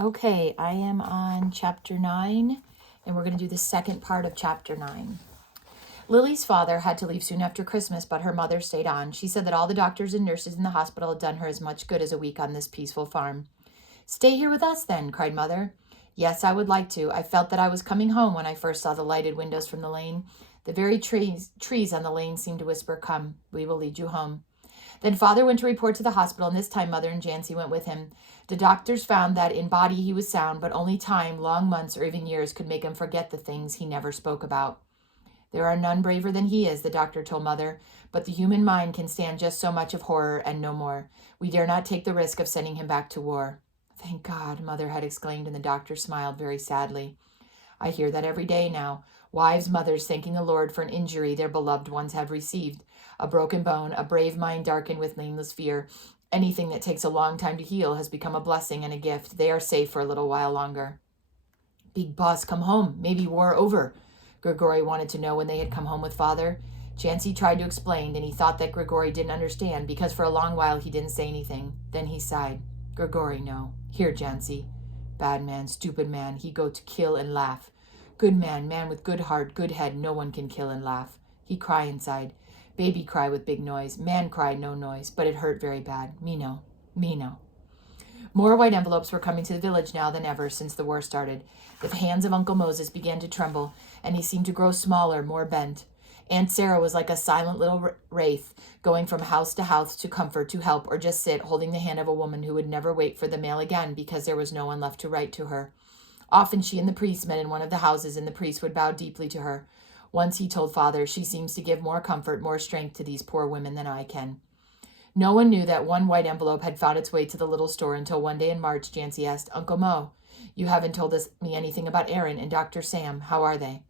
Okay, I am on chapter 9, and we're going to do the second part of chapter 9. Lily's father had to leave soon after Christmas, but her mother stayed on. She said that all the doctors and nurses in the hospital had done her as much good as a week on this peaceful farm. Stay here with us, then, cried Mother. Yes, I would like to. I felt that I was coming home when I first saw the lighted windows from the lane. The very trees on the lane seemed to whisper, Come, we will lead you home. Then Father went to report to the hospital, and this time Mother and Jancy went with him. The doctors found that in body he was sound, but only time, long months or even years, could make him forget the things he never spoke about. There are none braver than he is, the doctor told Mother, but the human mind can stand just so much of horror and no more. We dare not take the risk of sending him back to war. Thank God, Mother had exclaimed, and the doctor smiled very sadly. I hear that every day now. Wives, mothers thanking the Lord for an injury their beloved ones have received. A broken bone, a brave mind darkened with nameless fear. Anything that takes a long time to heal has become a blessing and a gift. They are safe for a little while longer. Big boss, come home. Maybe war over. Grigori wanted to know when they had come home with Father. Jancy tried to explain, and he thought that Grigori didn't understand, because for a long while he didn't say anything. Then he sighed. Grigori, no. Here, Jancy. Bad man, stupid man, he go to kill and laugh. Good man, man with good heart, good head, no one can kill and laugh. He cry inside. Baby cry with big noise. Man cry, no noise, but it hurt very bad. Me no. Me no. More white envelopes were coming to the village now than ever since the war started. The hands of Uncle Moses began to tremble, and he seemed to grow smaller, more bent. Aunt Sarah was like a silent little wraith, going from house to house to comfort, to help, or just sit, holding the hand of a woman who would never wait for the mail again because there was no one left to write to her. Often she and the priest met in one of the houses, and the priest would bow deeply to her. Once he told Father, she seems to give more comfort, more strength to these poor women than I can. No one knew that one white envelope had found its way to the little store until one day in March, Jancy asked, Uncle Mo, you haven't told me anything about Aaron and Dr. Sam. How are they?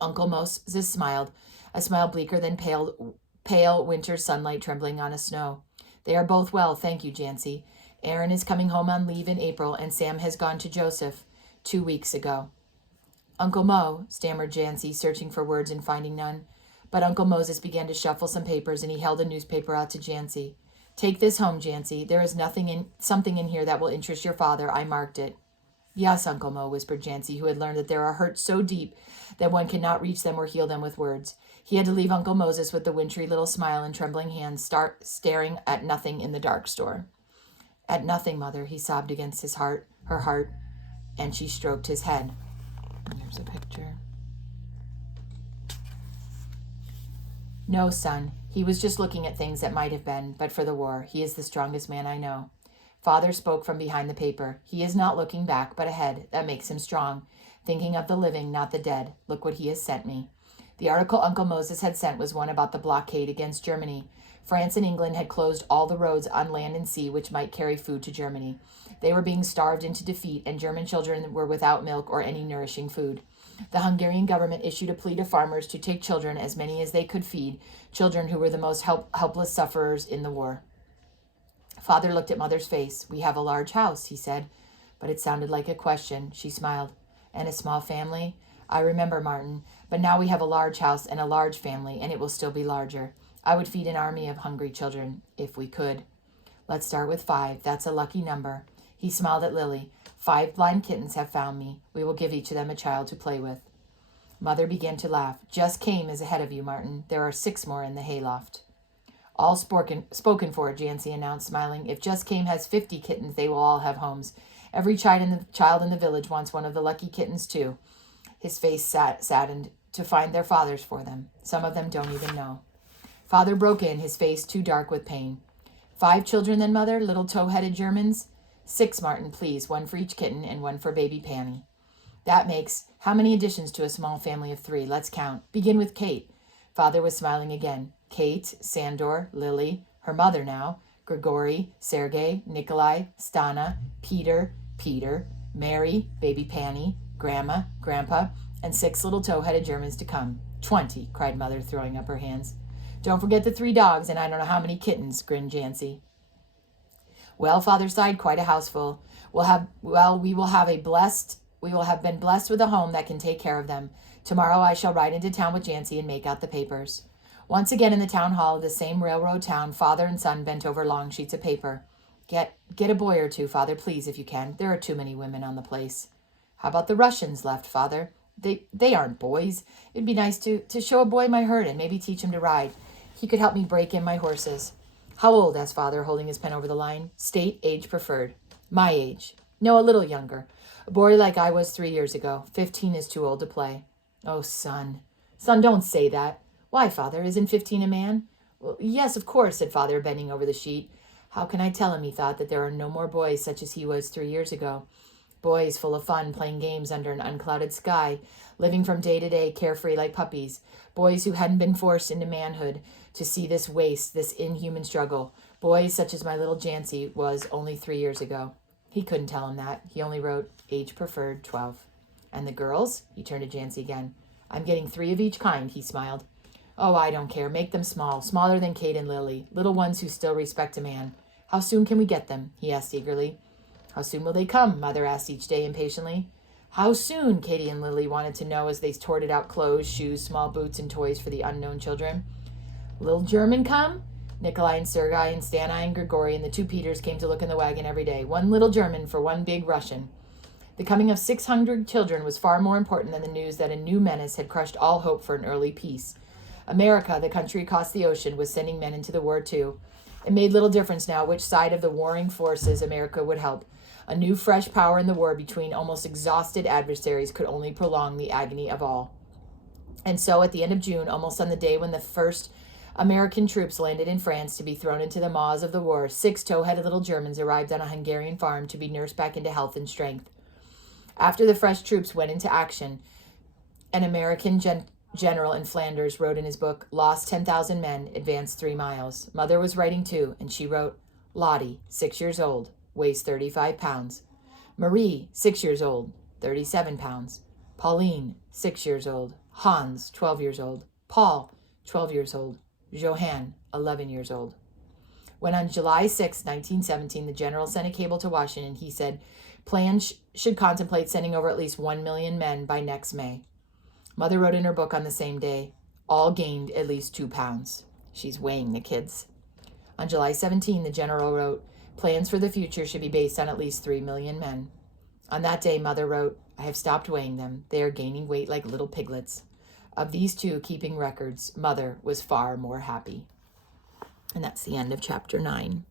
Uncle Moses smiled, a smile bleaker than pale winter sunlight trembling on a snow. They are both well, thank you, Jancy. Aaron is coming home on leave in April, and Sam has gone to Joseph 2 weeks ago. Uncle Mo, stammered Jancy, searching for words and finding none. But Uncle Moses began to shuffle some papers, and he held a newspaper out to Jancy. Take this home, Jancy. There is something in here that will interest your father. I marked it. Yes, Uncle Mo, whispered Jancy, who had learned that there are hurts so deep that one cannot reach them or heal them with words. He had to leave Uncle Moses with the wintry little smile and trembling hands, staring at nothing in the dark store. At nothing, Mother, he sobbed against her heart, and she stroked his head. There's a picture. No, son, he was just looking at things that might have been, but for the war. He is the strongest man I know. Father spoke from behind the paper. He is not looking back, but ahead. That makes him strong. Thinking of the living, not the dead. Look what he has sent me. The article Uncle Moses had sent was one about the blockade against Germany. France and England had closed all the roads on land and sea which might carry food to Germany. They were being starved into defeat, and German children were without milk or any nourishing food. The Hungarian government issued a plea to farmers to take children, as many as they could feed, children who were the most helpless sufferers in the war. Father looked at Mother's face. We have a large house, he said, but it sounded like a question. She smiled. And a small family? I remember, Martin, but now we have a large house and a large family, and it will still be larger. I would feed an army of hungry children, if we could. Let's start with 5. That's a lucky number. He smiled at Lily. 5 blind kittens have found me. We will give each of them a child to play with. Mother began to laugh. Just Came is ahead of you, Martin. There are 6 more in the hayloft. All spoken for, Jancy announced, smiling. If Just Came has 50 kittens, they will all have homes. Every child in the village wants one of the lucky kittens, too. His face saddened to find their fathers for them. Some of them don't even know. Father broke in, his face too dark with pain. 5 children then, Mother, little tow-headed Germans? 6, Martin, please, 1 for each kitten and 1 for baby Panny. That makes how many additions to a small family of 3? Let's count. Begin with Kate. Father was smiling again. Kate, Sandor, Lily, her mother now, Grigori, Sergei, Nikolai, Stana, Peter, Mary, baby Panny, Grandma, Grandpa, and 6 little tow-headed Germans to come. 20, cried Mother, throwing up her hands. Don't forget the 3 dogs, and I don't know how many kittens, grinned Jancy. Well, Father sighed, quite a houseful. We will have been blessed with a home that can take care of them. Tomorrow I shall ride into town with Jancy and make out the papers. Once again in the town hall of the same railroad town, father and son bent over long sheets of paper. Get a boy or two, Father, please, if you can. There are too many women on the place. How about the Russians left, Father? They aren't boys. It'd be nice to show a boy my herd and maybe teach him to ride. He could help me break in my horses. How old? Asked Father, holding his pen over the line. State age preferred. My age. No, a little younger. A boy like I was 3 years ago. 15 is too old to play. Oh, son. Son, don't say that. Why, Father? Isn't 15 a man? Well, yes, of course, said Father, bending over the sheet. How can I tell him, he thought, that there are no more boys such as he was 3 years ago? Boys full of fun, playing games under an unclouded sky, living from day to day, carefree like puppies. Boys who hadn't been forced into manhood to see this waste, this inhuman struggle. Boys such as my little Jancy was only 3 years ago. He couldn't tell him that. He only wrote, age preferred, 12. And the girls? He turned to Jancy again. I'm getting 3 of each kind, he smiled. Oh, I don't care. Make them small, smaller than Kate and Lily, little ones who still respect a man. How soon can we get them? He asked eagerly. How soon will they come? Mother asked each day impatiently. How soon? Katie and Lily wanted to know as they sorted out clothes, shoes, small boots, and toys for the unknown children. Little German come? Nikolai and Sergei and Stanai and Grigori and the 2 Peters came to look in the wagon every day. 1 little German for 1 big Russian. The coming of 600 children was far more important than the news that a new menace had crushed all hope for an early peace. America, the country across the ocean, was sending men into the war too. It made little difference now which side of the warring forces America would help. A new fresh power in the war between almost exhausted adversaries could only prolong the agony of all. And so at the end of June, almost on the day when the first American troops landed in France to be thrown into the maws of the war, 6 tow-headed little Germans arrived on a Hungarian farm to be nursed back into health and strength. After the fresh troops went into action, an American general in Flanders wrote in his book, Lost 10,000 men, advanced 3 miles. Mother was writing too, and she wrote, Lottie, 6 years old, weighs 35 pounds. Marie, 6 years old, 37 pounds. Pauline, 6 years old. Hans, 12 years old. Paul, 12 years old. Johann, 11 years old. When on July 6, 1917, the general sent a cable to Washington, he said, plans should contemplate sending over at least 1 million men by next May. Mother wrote in her book on the same day, all gained at least 2 pounds. She's weighing the kids. On July 17, the general wrote, plans for the future should be based on at least 3 million men. On that day, Mother wrote, I have stopped weighing them. They are gaining weight like little piglets. Of these 2 keeping records, Mother was far more happy. And that's the end of chapter 9.